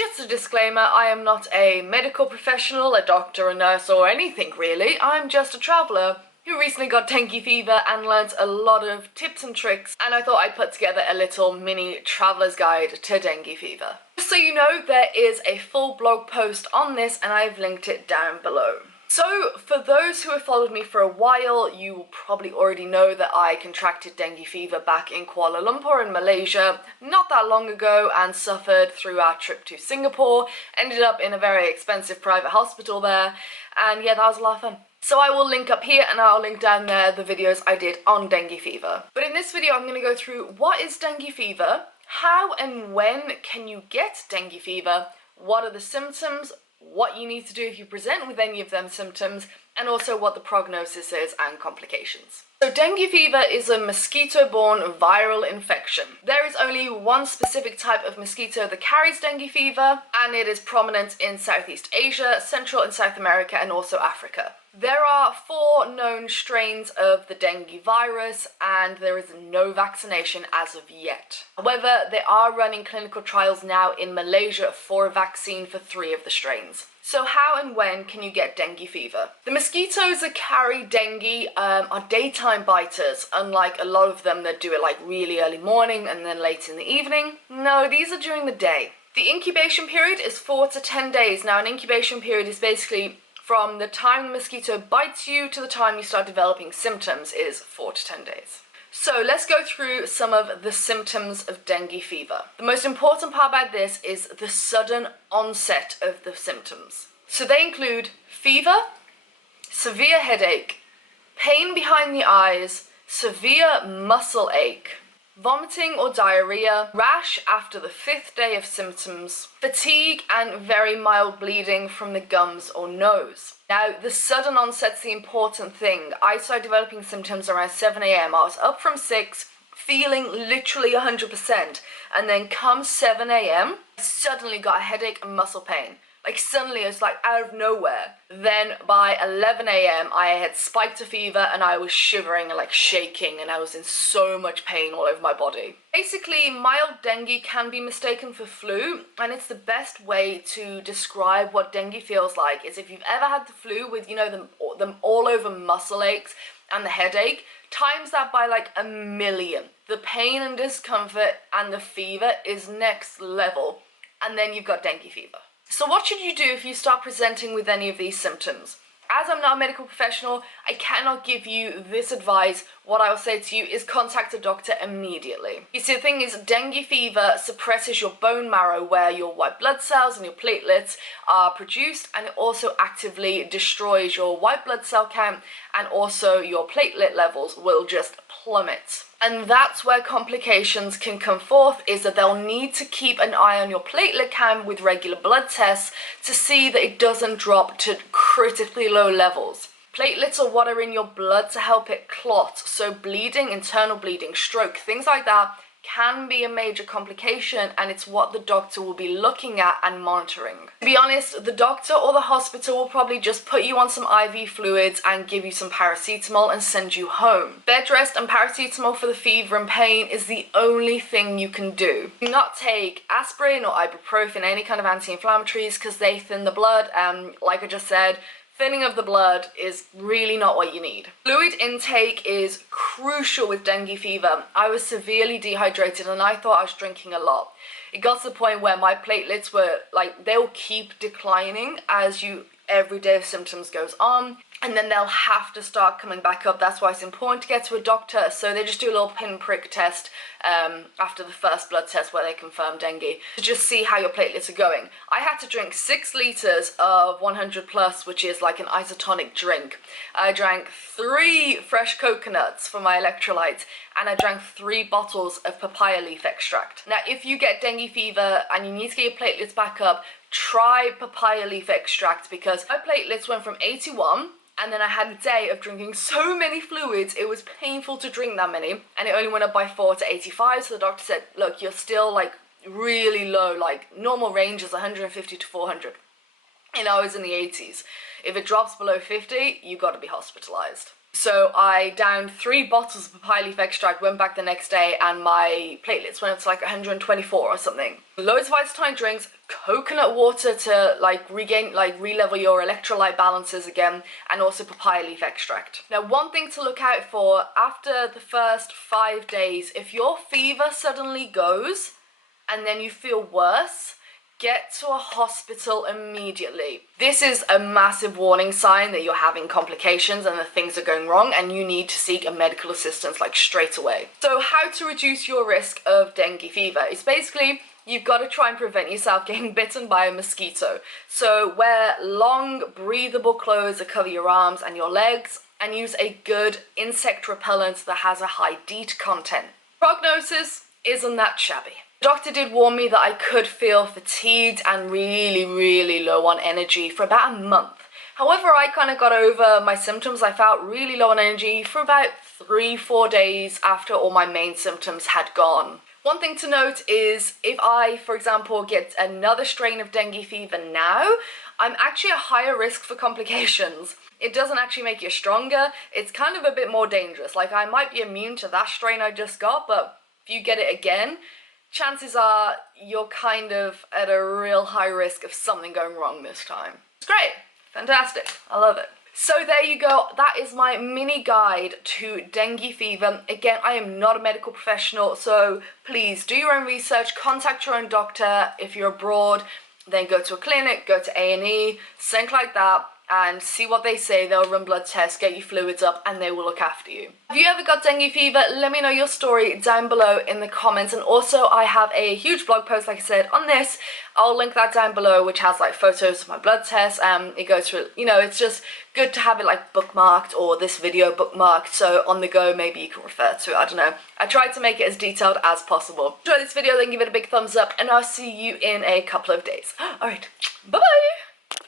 Just a disclaimer, I am not a medical professional, a doctor, a nurse, or anything really. I'm just a traveller who recently got dengue fever and learnt a lot of tips and tricks, and I thought I'd put together a little mini traveller's guide to dengue fever. Just so you know, there is a full blog post on this and I've linked it down below. So, for those who have followed me for a while, you will probably already know that I contracted dengue fever back in Kuala Lumpur in Malaysia not that long ago and suffered through our trip to Singapore, ended up in a very expensive private hospital there, and yeah, that was a lot of fun. So I will link up here and I'll link down there the videos I did on dengue fever. But in this video I'm going to go through what is dengue fever, how and when can you get dengue fever, what are the symptoms, what you need to do if you present with any of them symptoms, and also what the prognosis is and complications. So dengue fever is a mosquito-borne viral infection. There is only one specific type of mosquito that carries dengue fever, and it is prominent in Southeast Asia, Central and South America, and also Africa. There are 4 known strains of the dengue virus, and there is no vaccination as of yet. However, they are running clinical trials now in Malaysia for a vaccine for 3 of the strains. So how and when can you get dengue fever? The mosquitoes that carry dengue are daytime biters, unlike a lot of them that do it like really early morning and then late in the evening. No, these are during the day. The incubation period is 4 to 10 days. Now, an incubation period is basically from the time the mosquito bites you to the time you start developing symptoms is 4 to 10 days. So let's go through some of the symptoms of dengue fever. The most important part about this is the sudden onset of the symptoms. So they include fever, severe headache, pain behind the eyes, severe muscle ache, vomiting or diarrhea, rash after the 5th day of symptoms, fatigue and very mild bleeding from the gums or nose. Now, the sudden onset's the important thing. I started developing symptoms around 7 AM. I was up from 6, feeling literally 100%, and then come 7 AM, I suddenly got a headache and muscle pain. Like suddenly, it was like out of nowhere. Then by 11 AM, I had spiked a fever and I was shivering and like shaking and I was in so much pain all over my body. Basically, mild dengue can be mistaken for flu, and it's the best way to describe what dengue feels like is if you've ever had the flu with, you know, them all over muscle aches and the headache, times that by like 1,000,000. The pain and discomfort and the fever is next level, and then you've got dengue fever. So what should you do if you start presenting with any of these symptoms? As I'm not a medical professional, I cannot give you this advice. What I will say to you is contact a doctor immediately. You see, the thing is, dengue fever suppresses your bone marrow where your white blood cells and your platelets are produced, and it also actively destroys your white blood cell count, and also your platelet levels will just plummet. And that's where complications can come forth, is that they'll need to keep an eye on your platelet count with regular blood tests to see that it doesn't drop to critically low levels. Platelets are what are in your blood to help it clot, so bleeding, internal bleeding, stroke, things like that can be a major complication, and it's what the doctor will be looking at and monitoring. To be honest, the doctor or the hospital will probably just put you on some IV fluids and give you some paracetamol and send you home. Bed rest and paracetamol for the fever and pain is the only thing you can do. Do not take aspirin or ibuprofen, any kind of anti-inflammatories, because they thin the blood, and like I just said, thinning of the blood is really not what you need. Fluid intake is crucial with dengue fever. I was severely dehydrated and I thought I was drinking a lot. It got to the point where my platelets were like, they'll keep declining as every day of symptoms goes on, and then they'll have to start coming back up. That's why it's important to get to a doctor. So they just do a little pinprick test after the first blood test where they confirm dengue to just see how your platelets are going. I had to drink 6 litres of 100 plus, which is like an isotonic drink. I drank 3 fresh coconuts for my electrolytes, and I drank 3 bottles of papaya leaf extract. Now, if you get dengue fever and you need to get your platelets back up, try papaya leaf extract, because my platelets went from 81, and then I had a day of drinking so many fluids, it was painful to drink that many, and it only went up by 4 to 85, so the doctor said, look, you're still like really low, like normal range is 150 to 400, and I was in the 80s. If it drops below 50, you got to be hospitalized. So I downed 3 bottles of papaya leaf extract, went back the next day, and my platelets went up to like 124 or something. Loads of isotonic drinks, coconut water to like regain, like re-level your electrolyte balances again, and also papaya leaf extract. Now, one thing to look out for after the first 5 days, if your fever suddenly goes and then you feel worse, get to a hospital immediately. This is a massive warning sign that you're having complications and that things are going wrong and you need to seek a medical assistance like straight away. So how to reduce your risk of dengue fever? It's basically you've got to try and prevent yourself getting bitten by a mosquito. So wear long breathable clothes that cover your arms and your legs, and use a good insect repellent that has a high DEET content. Prognosis isn't that shabby. The doctor did warn me that I could feel fatigued and really low on energy for about a month. However, I kind of got over my symptoms. I felt really low on energy for about 3-4 days after all my main symptoms had gone. One thing to note is if I, for example, get another strain of dengue fever now, I'm actually at higher risk for complications. It doesn't actually make you stronger. It's kind of a bit more dangerous. Like, I might be immune to that strain I just got, but if you get it again, chances are you're kind of at a real high risk of something going wrong this time. It's great. Fantastic. I love it. So there you go. That is my mini guide to dengue fever. Again, I am not a medical professional, so please do your own research, contact your own doctor. If you're abroad, then go to a clinic, go to A&E, something like that, and see what they say. They'll run blood tests, get your fluids up, and they will look after you. Have you ever got dengue fever? Let me know your story down below in the comments. And also, I have a huge blog post, like I said, on this. I'll link that down below, which has like photos of my blood tests. It goes through, you know, it's just good to have it like bookmarked, or this video bookmarked, so on the go maybe you can refer to it. I don't know. I tried to make it as detailed as possible. Enjoy this video, then give it a big thumbs up, and I'll see you in a couple of days. Alright, bye bye!